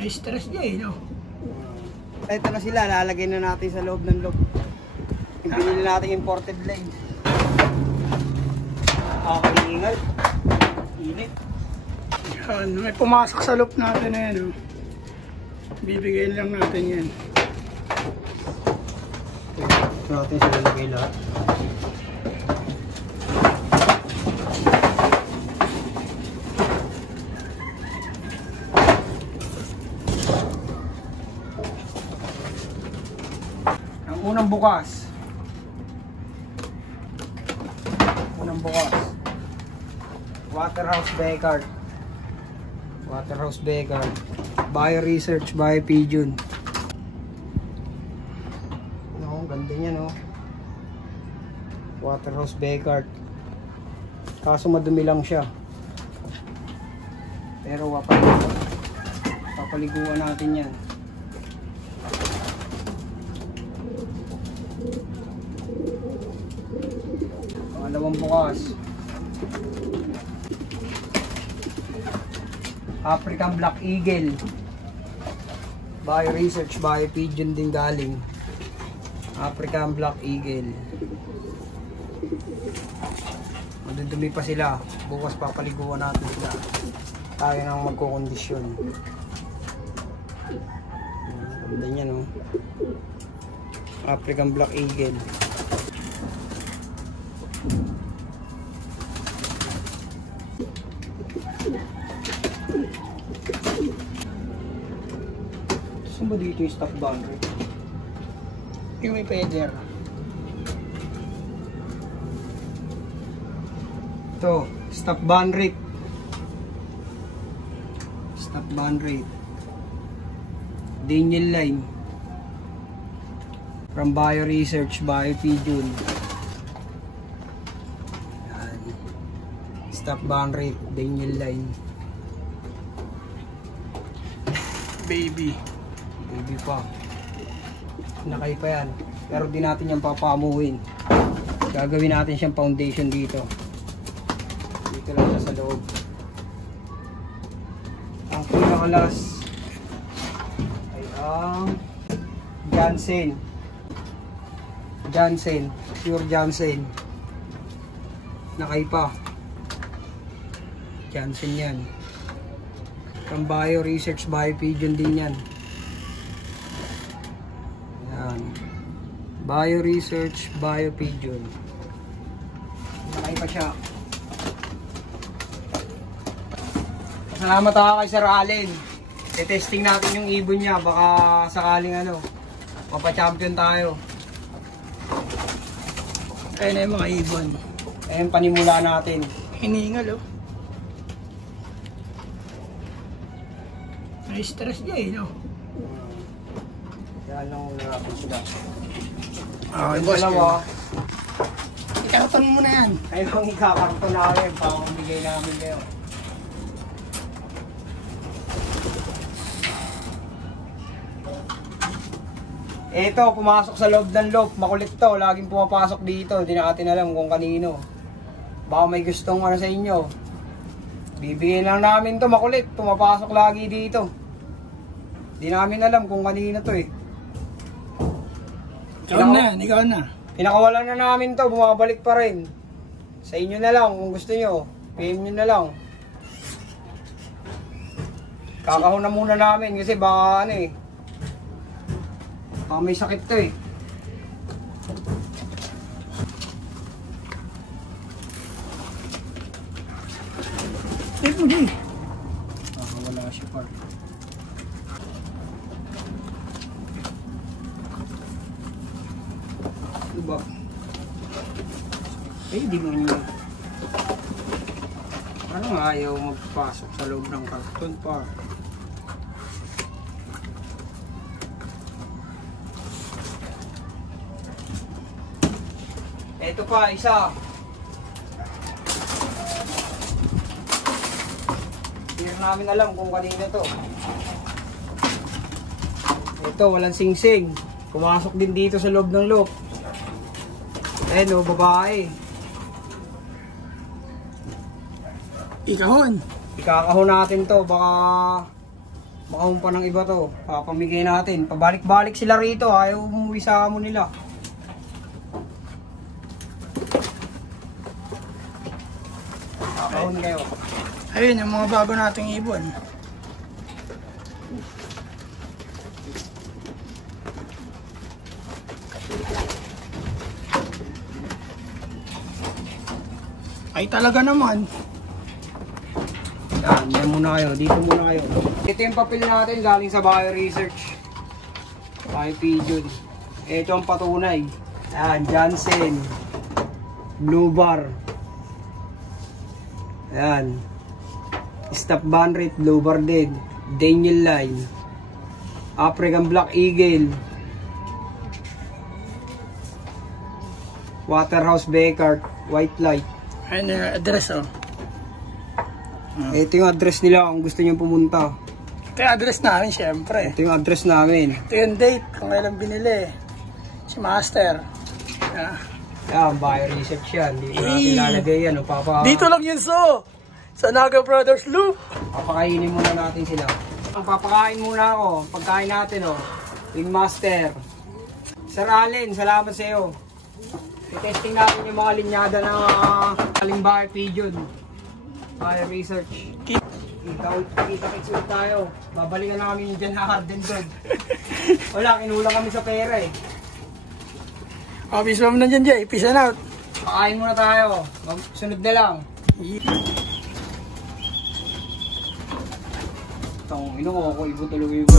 Na-stress niya eh, no? Ito na sila, lalagay na natin sa loob ng loob. Yung binili natin imported line. Kakalingal. Init. Yan, may pumasok sa loop natin na yan, no? Bibigyan lang natin yan. Ito natin sila lagay lahat. Unang bukas. Waterhouse Beckard. Bio Research by Pigeon. No, ganda niya, no. Waterhouse Beckard. Kaso madumi lang siya. Pero papaliguan natin yan. Pangalawang bukas. African Black Eagle. Bio Research by Pigeon din galing. African Black Eagle. Madudumi pa sila. Bukas papaliguan natin sila. Tayo nang magkukondisyon. Ganda niya, no? African Black Eagle. Saan ba dito yung stop boundary? Yung may feather. Ito, stop boundary. Stop boundary. Daniel line. From Bio Research by Pigeon. Stop boundary, Daniel line. Baby pa. Nakay pa yan. Pero di natin yung papamuhin. Gagawin natin siyang foundation dito. Dito lang siya sa loob. Ang pinakalas ay ang Jansen. Pure Jansen. Nakay pa. Jansen yan. From Bio Research by Pigeon din yan. Yan. Bio Research, Bio Pigeon. Nakay pa siya. Salamat ako kay Sir Allen. I-testing natin yung ibon niya. Baka sakaling mapa-champion tayo. Kaya na yung mga ibon. Ayan panimula natin. Hiningal, oh. Na-stress niya eh, no? Kaya lang muna natin sila. Okay, boss. Ikarton mo na yan. Kaya lang ikakarton namin. Pakambigay namin kayo. Ito, pumasok sa loob ng loop. Makulit to. Laging pumapasok dito. Hindi natin alam kung kanino. Baka may gustong sa inyo. Bibigyan lang namin to. Makulit. Pumapasok lagi dito. Hindi namin alam kung kanino to eh. Ikaw na. Pinakawalan na namin to. Bumabalik pa rin. Sa inyo na lang kung gusto nyo. PM nyo na lang. Kakahon na muna namin kasi baka baka may sakit to eh. Take mo din. Wala siya pa. Diba? Di mo nyo. Ano nga ayaw magpasok sa loob ng karton pa? Ito pa, isa. Hindi namin alam kung kanina to. Ito, walang singsing. Pumasok din dito sa loob ng loop. Ayan o, babae. Ikahon. Ikakahon natin to. Baka Baka pa ng iba to. Papamigay natin. Pabalik-balik sila rito. Ayaw umuwi sa amo nila. Kakahon kayo. Ayun, yung mga bago nating ibon. Ay talaga naman. Yan muna kayo. Dito muna kayo. Ito yung papel natin galing sa Bio Research. Bio Pigeon. Ito ang patunay. Yan, Jansen. Blue Bar. Yan. Stop Banrit, Blue Bar din. Daniel Line. African Black Eagle. Waterhouse Beckert, White Light. Ayun yung address oh. Ito yung address nila kung gusto nyo pumunta. Ito yung address namin syempre. Ito yung address namin. Ito yung date kung kailan binili. Si Master. Yan, Bio Research yan. Dito natin lalagay yan. Dito lang yun sa Naga Brothers Loop. Papakainin muna natin sila. Ang papakain muna ako. Pagkain natin Wing Master. Sir Allen, salamat sa iyo. I-testing natin yung mga linyada ng Alimbay Pigeon. Bio Research. Kita-kits ulit tayo. Babalikan na kami dyan na Harden Dog. Wala, kinulang kami sa pera eh. Peace bomb na dyan, Jay. Peace and out. Pakain muna tayo. Sunod na lang. Itong ino ko, ibo talaga yung